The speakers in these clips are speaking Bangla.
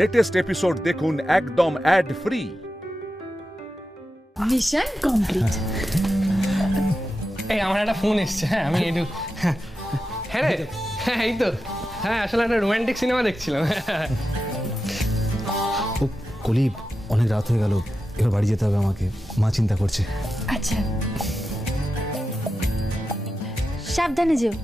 লেটেস্ট এপিসোড দেখুন একদম অ্যাড ফ্রি। Mission complete. এই আমার একটা ফোন এসছে, হ্যাঁ আমি একটু, হ্যাঁ রে, হ্যাঁ এই তো, হ্যাঁ আসলে একটা রোমান্টিক সিনেমা দেখছিলাম। ও কলিব, অনেক রাত হয়ে গেল, এবার বাড়ি যেতে হবে আমাকে, মা চিন্তা করছে। আচ্ছা, সাবধানে যেও।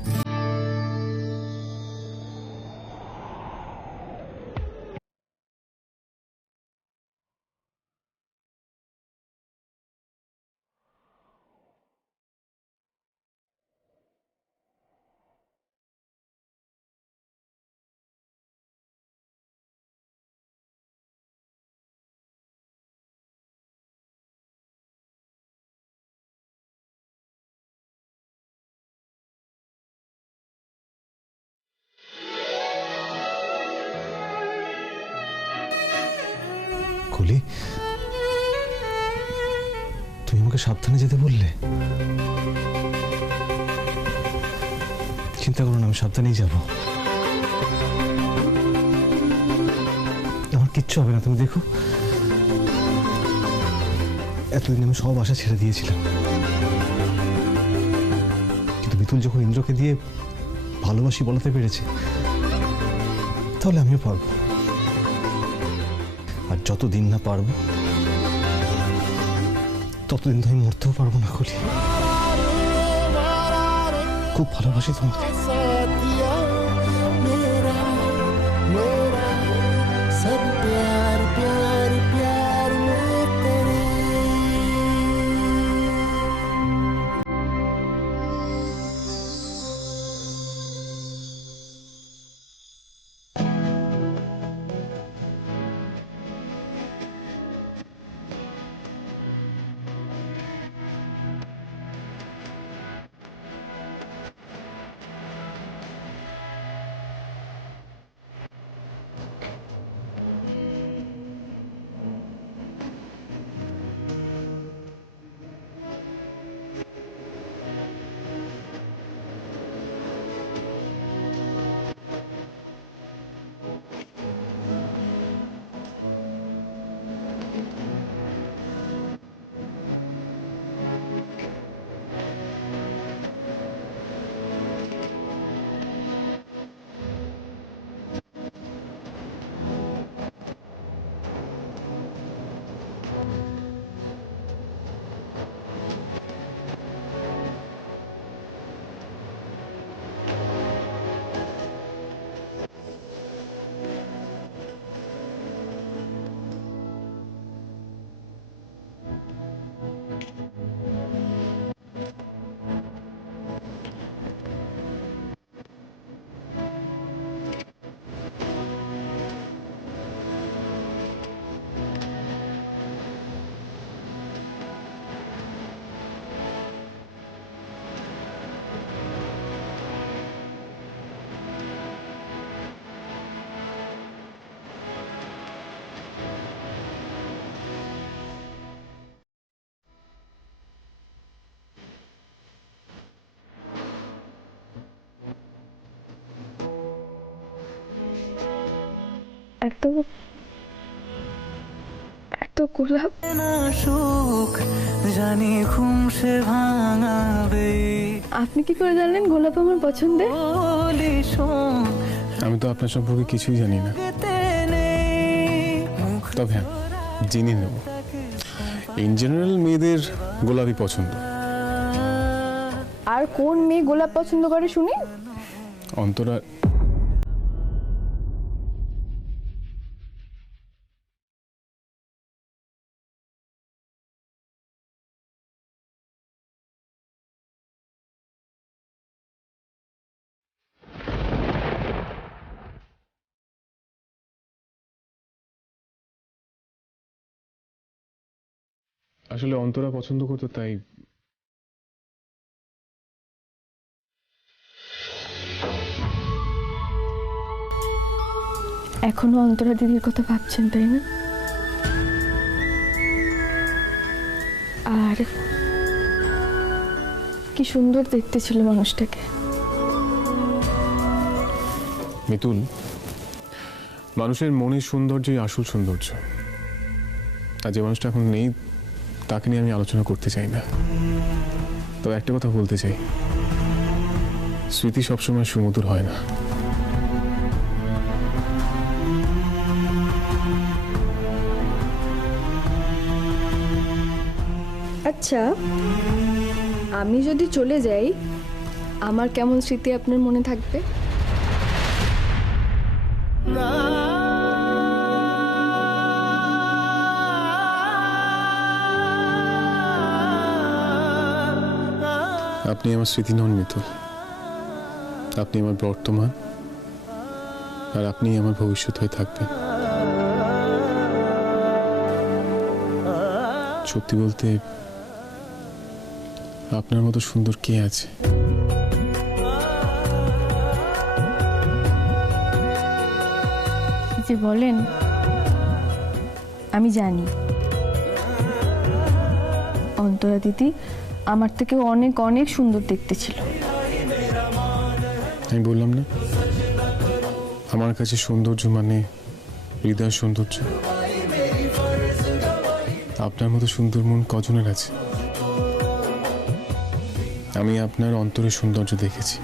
কলি, তুমি আমাকে সাবধানে যেতে বললে। চিন্তা করো না, আমি সাবধানেই যাব, আমার কিচ্ছু হবে না, তুমি দেখো। এতদিন আমি সব আশা ছেড়ে দিয়েছিলাম, কিন্তু বিতুল যখন ইন্দ্রকে দিয়ে ভালোবাসি বলাতে পেরেছে, তাহলে আমিও পারবো। আর যতদিন না পারবো ততদিন তো আমি মরতেও পারবো না কলি। খুব ভালোবাসি তোমাকে। এত এত গোলাপ সুখ জানি ঘুম সে ভাঙাবে। আপনি কি করে জানলেন গোলাপ আমার পছন্দের? আমি তো আপনার সম্পর্কে কিছুই জানি না, তবে হ্যাঁ জেনে নেব। ইন জেনারেল মেয়েদের গোলাপই পছন্দ। আর কোন মেয়ে গোলাপ পছন্দ করে শুনি? অন্তরা। আসলে অন্তরা পছন্দ করতো, তাই এখনো অন্তরা দিদির কথা ভাবছেন, তাই না? আর কি সুন্দর দেখতে ছিল মানুষটাকে। মিতুল, মানুষের মনের সৌন্দর্যই আসল সৌন্দর্য। আর যে মানুষটা এখন নেই তাকে নিয়ে আমি আলোচনা করতে চাই না। তবে একটা কথা বলতে চাই, স্মৃতি সবসময় সুমধুর হয় না। আচ্ছা, আমি যদি চলে যাই আমার কেমন স্মৃতি আপনার মনে থাকবে? আপনি আমার স্মৃতি নন মিতুল, আপনি আমার বর্তমান, আর আপনি আমার ভবিষ্যৎ হয়ে থাকবেন। সত্যি বলতে আপনার মতো সুন্দর কে আছে? যে বলেন আমি জানি অন্তরা দিদি আমার থেকে অনেক অনেক সুন্দর দেখতে ছিল। আমি বললাম না, আমার কাছে সৌন্দর্য মানে হৃদয় সৌন্দর্য। আপনার মতো সুন্দর মন কজনের আছে? আমি আপনার অন্তরের সৌন্দর্য দেখেছি,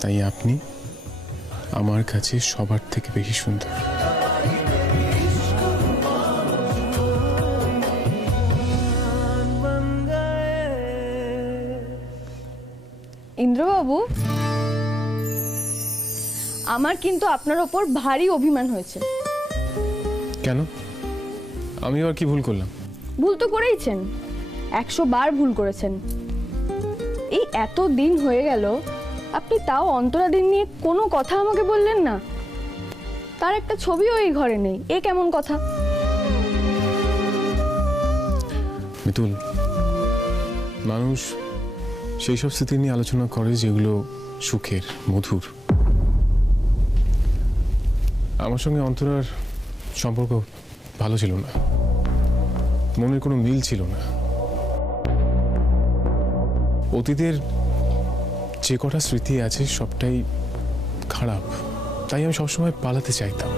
তাই আপনি আমার কাছে সবার থেকে বেশি সুন্দর। ইন্দ্রবাবু, আমার কিন্তু আপনার ওপর ভারী অভিমান হয়েছে। কেন? আমি আর কি ভুল করলাম? ভুল তো করেইছেন, 100 বার ভুল করেছেন। এই এত দিন হয়ে গেল আপনি তাও অন্তরা দিন নিয়ে কোনো কথা আমাকে বললেন না। তার একটা ছবিও এই ঘরে নেই, এ কেমন কথা? মিতুল, মানুষ সেই সব স্মৃতি নিয়ে আলোচনা করে যেগুলো সুখের, মধুর। আমার সঙ্গে অন্তরার সম্পর্ক ভালো ছিল না, মনের কোনো মিল ছিল না। অতীতের যে কটা স্মৃতি আছে সবটাই খারাপ, তাই আমি সবসময় পালাতে চাইতাম।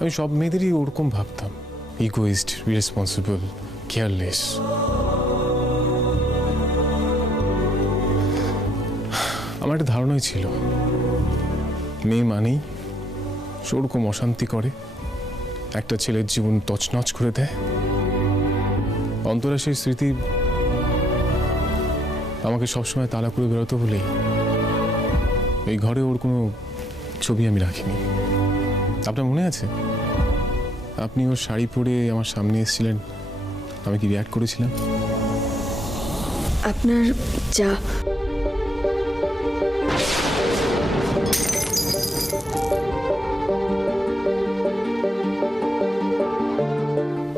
আমি সব মেয়েদেরই ওরকম ভাবতাম, ইগোইস্ট, ইরেসপন্সিবল, কেয়ারলেস। আমার একটা ধারণাই ছিল মেয়ে মানেই সেরকম অশান্তি করে, একটা ছেলের জীবন তছনছ করে দেয়। অন্তরা সেই স্মৃতি আমাকে সবসময় তাড়া করে বেরোতো বলেই এই ঘরে ওর কোনো ছবি আমি রাখিনি। আপনার মনে আছে আপনি ওর শাড়ি পরে আমার সামনে এসেছিলেন, আমি কি রিঅ্যাক্ট করেছিলাম? আপনার যা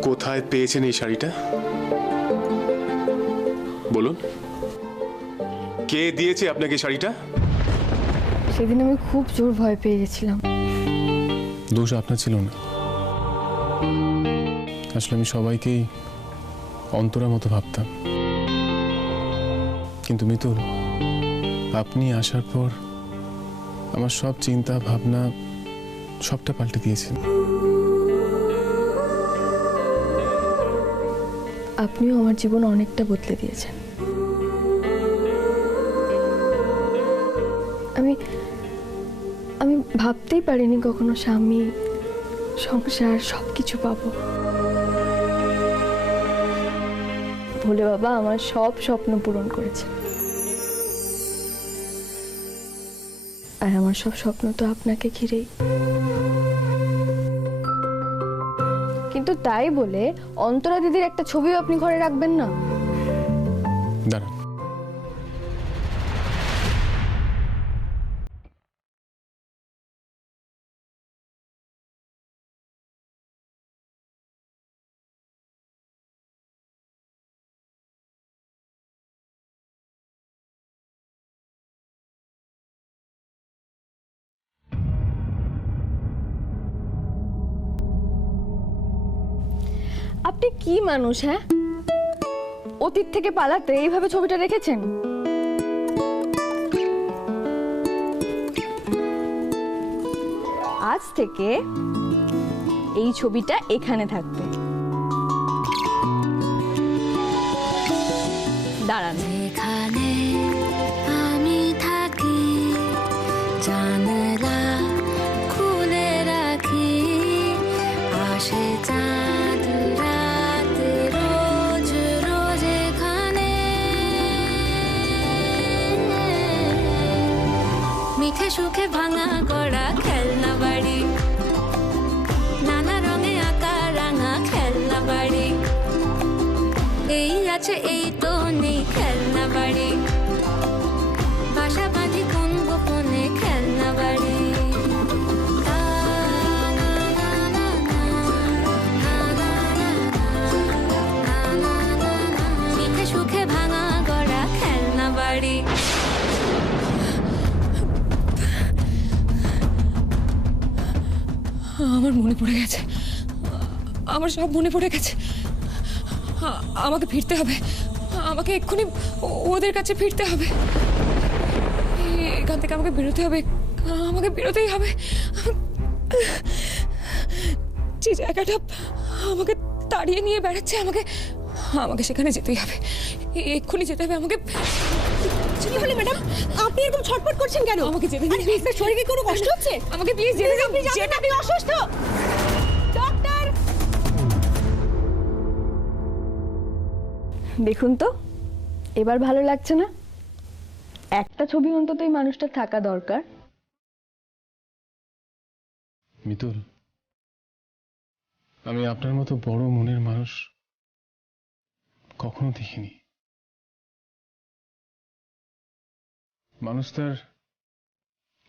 কোথায় পেয়েছেন এই শাড়িটা বলুন? কে দিয়েছে আপনাকে শাড়িটা? সেদিন আমি খুব জোর ভয় পেয়ে গেছিলাম। দোষ আপনার ছিল না, আসলে আমি সবাইকেই অন্তরার মতো ভাবতাম। কিন্তু মিতুল, আপনি আসার পর আমার সব চিন্তা ভাবনা সবটা পাল্টে দিয়েছেন। আপনিও আমার জীবন অনেকটা বদলে দিয়েছেন। আমি ভাবতেই পারিনি কখনো স্বামী, সংসার সবকিছু পাবো। ভোলে বাবা আমার সব স্বপ্ন পূরণ করেছে, আর আমার সব স্বপ্ন তো আপনাকে ঘিরেই। কিন্তু তাই বলে অন্তরা দিদির একটা ছবিও আপনি ঘরে রাখবেন না? দাঁড়ান, আপনি কি মানুষ, হ্যাঁ? অতীত থেকে পালাতে এইভাবে ছবিটা রেখেছেন? আজ থেকে এই ছবিটা এখানে থাকবে। দাঁড়ান। এখানে আমি থাকি, জানলা খুলে রাখি, আসে চাঁদ রাতে রোজ রোজ এখানে, মিঠে সুখে ভাঙা গড়া খেলনা বাড়ি, নানা রঙে আঁকা রাঙা খেলনা বাড়ি, এই আছে এই তো নেই খেলনা বাড়ি, বাসা বাঁধি কোন গোপনে খেলনা বাড়ি। মিঠে সুখে ভাঙা গড়া খেলনা বাড়ি। আমার মনে পড়ে গেছে, আমার সব মনে পড়ে গেছে। আমাকে ফিরতে হবে, আমাকে এক্ষুনি ওদের কাছে ফিরতে হবে, এখান থেকে আমাকে বেরোতে হবে, আমাকে বেরোতেই হবে। যে জায়গাটা আমাকে তাড়িয়ে নিয়ে বেড়াচ্ছে, আমাকে আমাকে সেখানে যেতেই হবে, এক্ষুনি যেতে হবে আমাকে। কি হলো ম্যাডাম, আপনি এরকম ছটফট করছেন কেন? আমাকে যেতে দিন, আপনার শরীরে কোনো কষ্ট হচ্ছে? আমাকে প্লিজ যেতে দিন, যেটা আপনি অসুস্থ। ডক্টর, দেখুন তো এবার ভালো লাগছে না? একটা ছবি অন্তত এই মানুষটার থাকা দরকার। মিতুল, আমি আপনার মতো বড় মনের মানুষ কখনো দেখিনি। মানুষ তার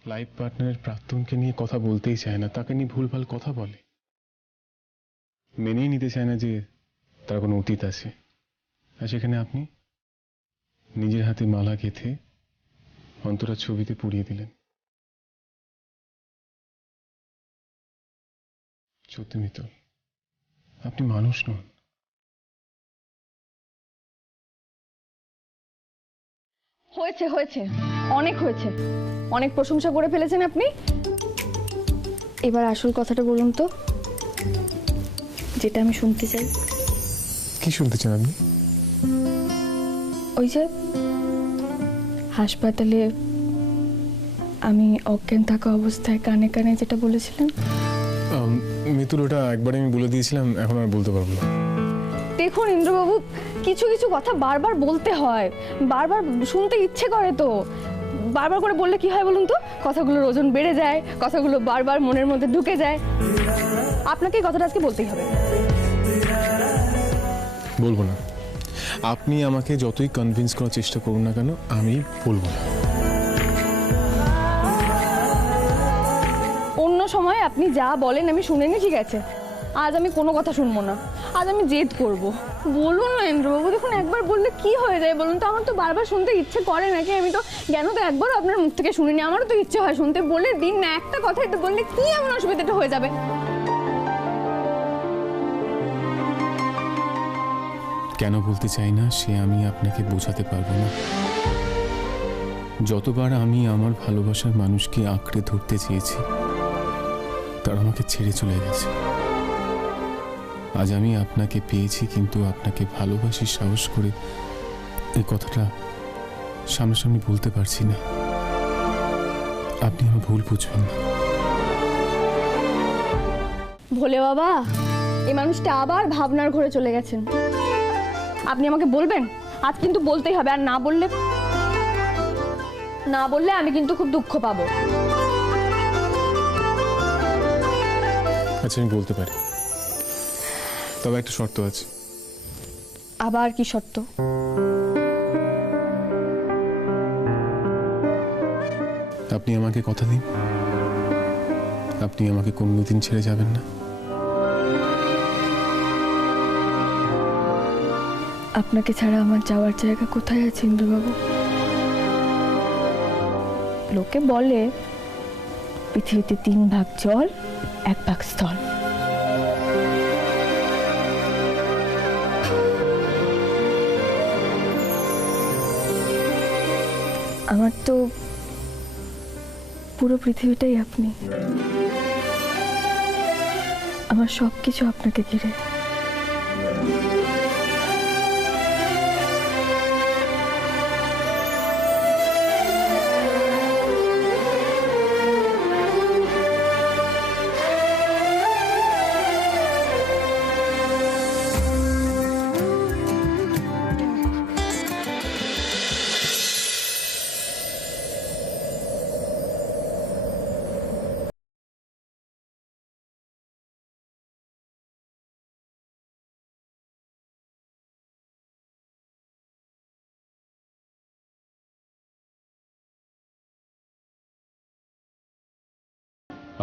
লাইফ পার্টনারের প্রাক্তনকে নিয়ে কথা বলতেই চায় না, তাকে নিয়ে ভুলভাল কথা বলে, মেনেই নিতে চায় না যে তার কোনো অতীত আছে। আর সেখানে আপনি নিজের হাতে মালা গেঁথে অন্তরার ছবিতে পুড়িয়ে দিলেন। সত্যি মিতুল, আপনি মানুষ নন। হয়েছে হয়েছে, অনেক হয়েছে, অনেক প্রশংসা করে ফেলেছেন আপনি। এবার আসল কথাটা বলুন তো, যেটা আমি শুনতে চাই। কি শুনতে চান আপনি? ওই যে হাসপাতালে আমি অজ্ঞান থাকা অবস্থায় কানে কানে যেটা বলেছিলেন। মিতুল, ওটা একবার আমি বলে দিয়েছিলাম, এখন আর বলতে পারবো না। দেখুন ইন্দ্রবাবু, কিছু কিছু কথা বারবার বলতে হয়, বারবার শুনতে ইচ্ছে করে তো। বারবার করে বললে কি হয় বলুন তো? কথাগুলোর ওজন বেড়ে যায়, কথাগুলো বারবার মনের মধ্যে ঢুকে যায়। আপনাকে এই কথাটা আজকে বলতেই হবে। বলবো না। আপনি আমাকে যতই কনভিন্স করার চেষ্টা করুন না কেন, আমি বলবো না। অন্য সময় আপনি যা বলেন আমি শুনিনি, ঠিক আছে? আজ আমি কোনো কথা শুনবো না, আজ আমি জেদ করব। বলুন না ইন্দ্রবাবু, দেখুন একবার বললে কি হয়ে যায় বলুন তো? আমার তো বারবার শুনতে ইচ্ছে করে নাকি? আমি তো কেন তো একবারও আপনার মুখ থেকে শুনিনি, আমারও তো ইচ্ছে হয় শুনতে। বলে দিন না, একটা কথাই তো বললে কি এমন অসুবিধাটা হয়ে যাবে? কেন বলতে চাই না সে আমি আপনাকে বোঝাতে পারবো না। যতবার আমি আমার ভালোবাসার মানুষকে আঁকড়ে ধরতে চেয়েছি, তারা আমাকে ছেড়ে চলে গেছে। আজ আমি আপনাকে পেয়েছি, কিন্তু আপনাকে ভালোবাসি সাহস করে এই কথাটা সামনাসামনি বলতে পারছি না। আপনি আমার ভুল বুঝবেন না। ভোলে বাবা, এই মানুষটা আবার ভাবনার ঘরে চলে গেছেন। আপনি আমাকে বলবেন? আজ কিন্তু বলতেই হবে, আর না বললে আমি কিন্তু খুব দুঃখ পাবো। আচ্ছা, আমি বলতে পারি, তবে একটা শর্ত আছে। আবার কি শর্ত? আপনি আমাকে কথা দিন, আপনি আমাকে কোনোদিন ছেড়ে যাবেন না। আপনাকে ছাড়া আমার যাওয়ার জায়গা কোথায় আছে ইন্দ্রবাবু? লোকে বলে পৃথিবীতে 3 ভাগ জল, 1 ভাগ স্থল। আমার তো পুরো পৃথিবীটাই আপনি। আমার সব কিছু আপনাকে ঘিরে।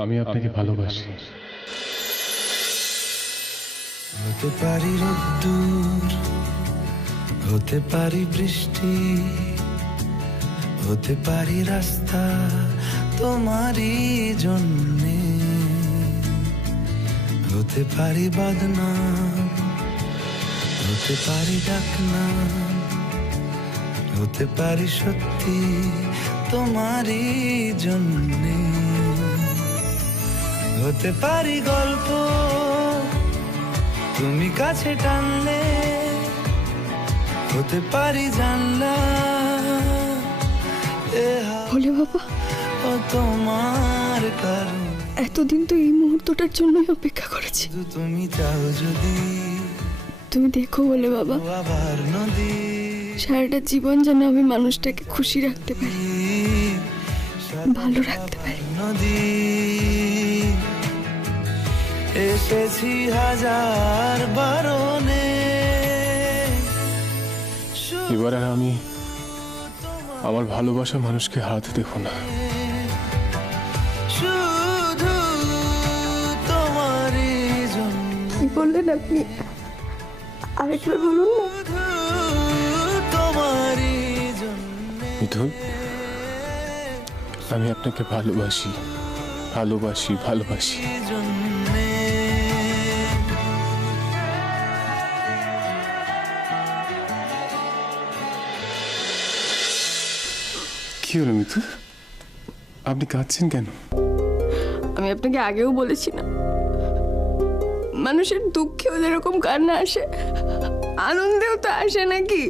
আমি আপনাকে ভালোবাসি। হতে পারি রোদ্দুর, হতে পারি বৃষ্টি, হতে পারি রাস্তা তোমারই জন্যে, হতে পারি বদনাম, হতে পারি ডাকনাম, হতে পারি সত্যি তোমারই জন্যে, হতে পারি গল্প তুমি কাছে টানলে, হতে পারি জানলা ভোলে বাবা, ও তোমার কারণ এতদিন তো এই মুহূর্তটার জন্যই অপেক্ষা করেছি। তুমি চাও যদি তুমি দেখো ভোলে বাবা, আবার নদী সারাটা জীবন যেন আমি মানুষটাকে খুশি রাখতে পারি, ভালো রাখতে পারি। নদী এসেছি হাজার বারণে, এবার আর আমি আমার ভালোবাসা মানুষকে হারাতে দেব না। শুধু তোমারই জন্য, কি বললেন আপনি? আরেকবার বলুন না। তোমারই জন্য মিঠুন, আমি আপনাকে ভালোবাসি, ভালোবাসি, ভালোবাসি। কি হলো মিঠু, আপনি কাঁদছেন কেন? আমি আপনাকে আগেও বলেছি না, মানুষের দুঃখেও যেরকম কান্না আসে, আনন্দেও তো আসে নাকি?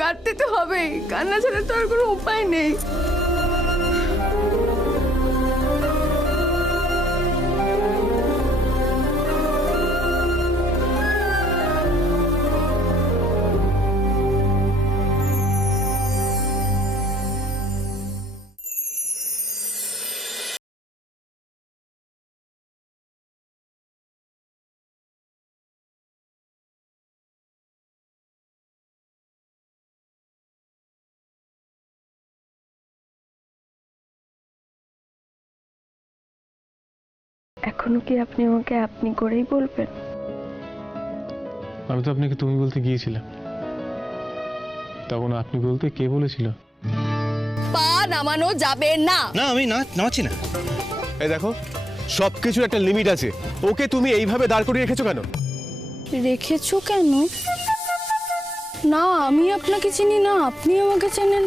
কাঁদতে তো হবেই, কান্না ছাড়া তো আর কোনো উপায় নেই। এখনো কি আপনি আমাকে আপনি করেই বলবেন? আমি তো আপনাকে তুমি বলতে গিয়েছিলাম, তখন আপনি বলতে কে বলেছিল? পা নামানো যাবে না। না, আমি নামাচ্ছি না। এই দেখো, সবকিছুর একটা লিমিট আছে। ওকে তুমি এইভাবে দাঁড় করিয়ে রেখেছো কেন? রেখেছো কেন? না, আমি আপনাকে চিনি না, আপনি আমাকে চেনেন।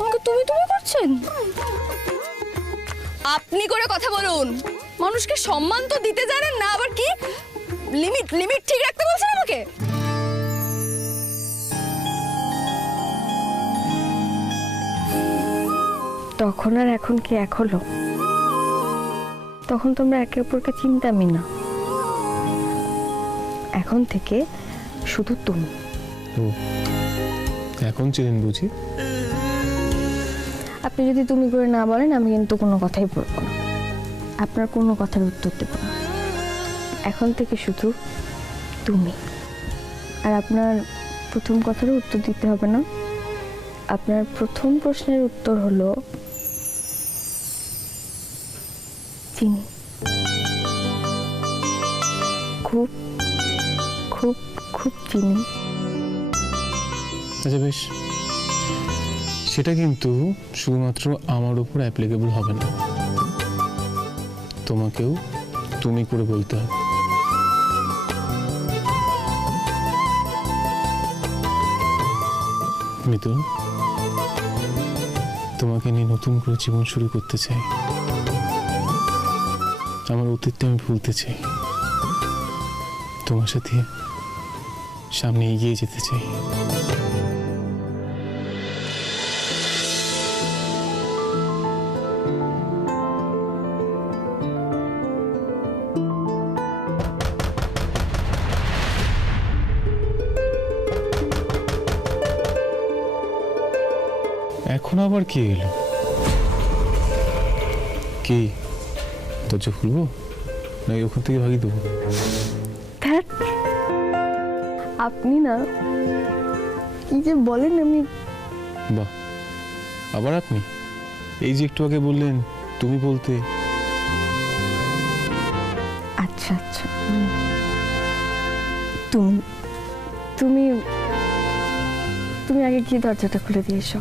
আমাকে তুমি তুমি করছেন? আপনি করে কথা বলুন। মানুষকে সম্মান তো দিতে জানেন না, আবার কি লিমিট লিমিট ঠিক রাখতে বলছেন আমাকে? তখন আর এখন কি এক হলো? তখন তোমরা একে অপরকে চিনতামই না, এখন থেকে শুধু তুমি। এখন চিনেন বুঝি? আপনি যদি তুমি করে না বলেন, আমি কিন্তু কোনো কথাই বলবো না, আপনার কোনো কথার উত্তর দেব না। এখন থেকে শুধু তুমি। আর আপনার প্রথম কথারও উত্তর দিতে হবে না। আপনার প্রথম প্রশ্নের উত্তর হলো চিনি। খুব খুব খুব চিনি। আচ্ছা বেশ, সেটা কিন্তু শুধুমাত্র আমার উপর অ্যাপ্লিকেবল হবে না, তোমাকেও তুমি করে বলতে হবে। মিতুল, তোমাকে নিয়ে নতুন করে জীবন শুরু করতে চাই। আমার অতীতটা আমি ভুলতে চাই, তোমার সাথে সামনে এগিয়ে যেতে চাই। এখন আবার কি এলো? কি দরজা খুলবো নাকি ওখান থেকে ভাগিয়ে দেবো? ধ্যাৎ, আপনি না কি যে বলেন আমি। বাহ, আবার আপনি? এই যে একটু আগে বললেন তুমি বলতে। আচ্ছা আচ্ছা, তুমি তুমি তুমি আগে গিয়ে দরজাটা খুলে দিয়ে এসো।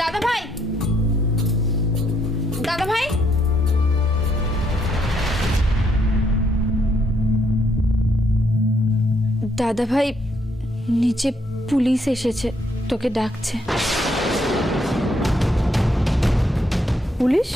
দাদা ভাই, দাদা ভাই, দাদা ভাই, নিচে পুলিশ এসেছে, তোকে ডাকছে। পুলিশ?